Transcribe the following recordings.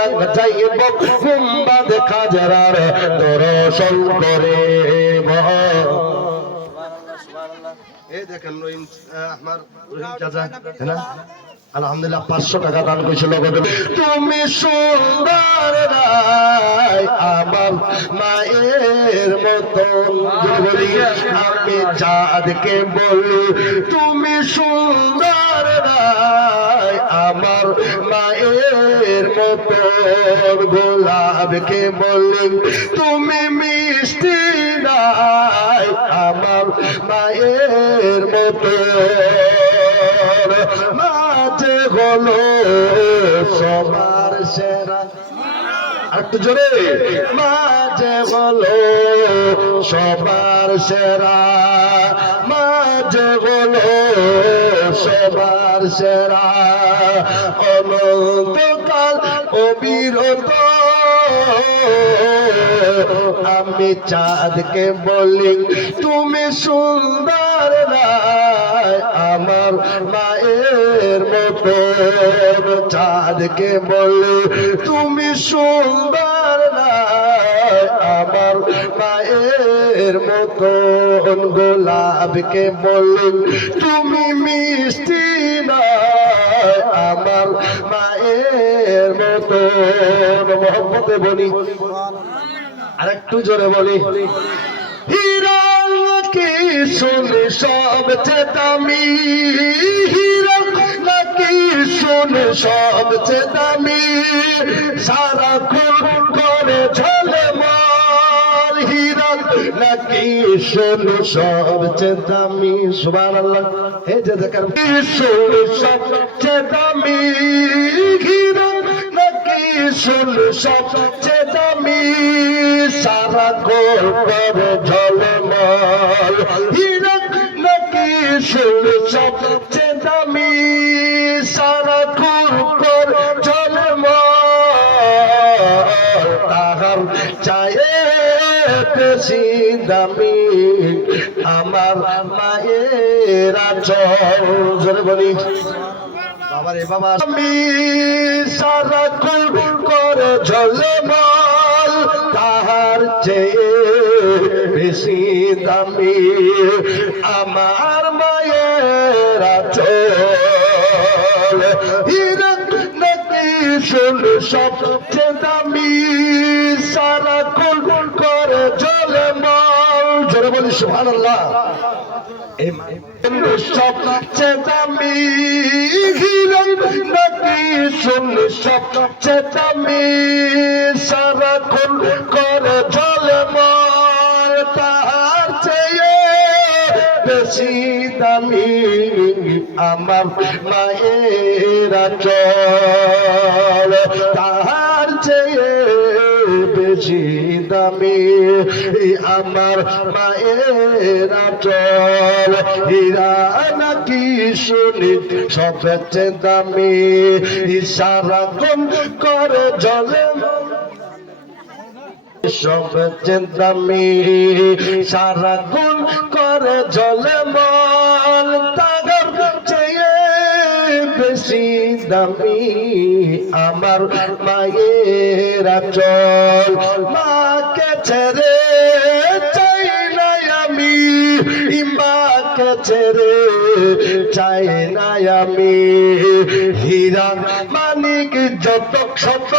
গোলাম যাইব গুম্বাদ খাজরার দর্শন করে। এই দেখেন রহিম আমার রহিম চাচা না আলহামদুলিল্লাহ 500 টাকা দান করেছিল। তুমি সুন্দর রায় আমার মায়ের মতন বলি আমি চাঁদকে বলি তুমি সুন্দর রায় আমার মায়ের মতন গোলাপকে বলি তুমি মিষ্টি রায় আমার মায়ের মতন মাঝে হলো সবার সেরা। একটু জোরে মাঝে হলো সবার সেরা মাঝে হলো সবার সেরা অনন্তকাল অবিরত আমি চাঁদকে বলি তুমি সুন্দর রায় আমার মায়ের মতো চাঁদকে বলি তুমি সুন্দর রায় আমার মায়ের মতন গোলাপকে বলি তুমি মিষ্টি নয় আমার মায়ের মতন মোহব্বতে বলি আরেকটু জোরে বলি হীরা কি শুনে সবচেয়ে দামি হীরা নাকি শুনে সবচেয়ে দামি সারাক্ষণ করে ঝলমল হীরা নাকি শুনে সবচেয়ে দামি সুবহানাল্লাহ। এই যে দেখেন শুনে সবচেয়ে দামি হীরা নাকি শুনে সবচেয়ে দামি সারা গোল করে ঝলমল হীরা নাকি শুনে সবচেয়ে দামি সারা গোল করে ঝলমল তাহার চায়ে বেশি দামি আমার মায়ের আঁচল। জোরে বলি বাবা রে বাবা আমি সারা গোল করে ঝলমল তাহার চেয়ে বেশি দামি আমার মায়ের আঁচল হীরা নাকি শুনে সবচেয়ে দামি সারা গোল করে ঝলমল। জোরে বলি সুবহানাল্লাহ। সবচেয়ে দামি হীরা নাকি শুনে সবচেয়ে দামি সারাক্ষণ করে ঝলমল তাহার চেয়ে বেশি দামি আমার মায়ের আঁচল তাহার চেয়ে বেশি দামি আমার মায়ের আঁচল হীরা নাকি শুনি সবচেয়ে দামি সারাক্ষণ করে ঝলমল সবচেয়ে দামি সারাক্ষণ করে ঝলমল তাহার চেয়ে বেশি দামি আমার মায়ের আঁচল মাকে ছেড়ে চাই না আমি মাকে ছেড়ে চাই না আমি হীরা মানিক যত শত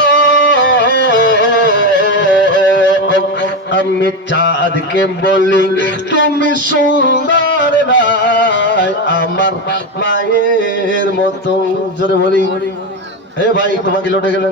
আমি চাঁদকে বলি তুমি সুন্দর রায় আমার মায়ের মতো। জোরে বলি হে ভাই তোমাকে লটে গেলেন।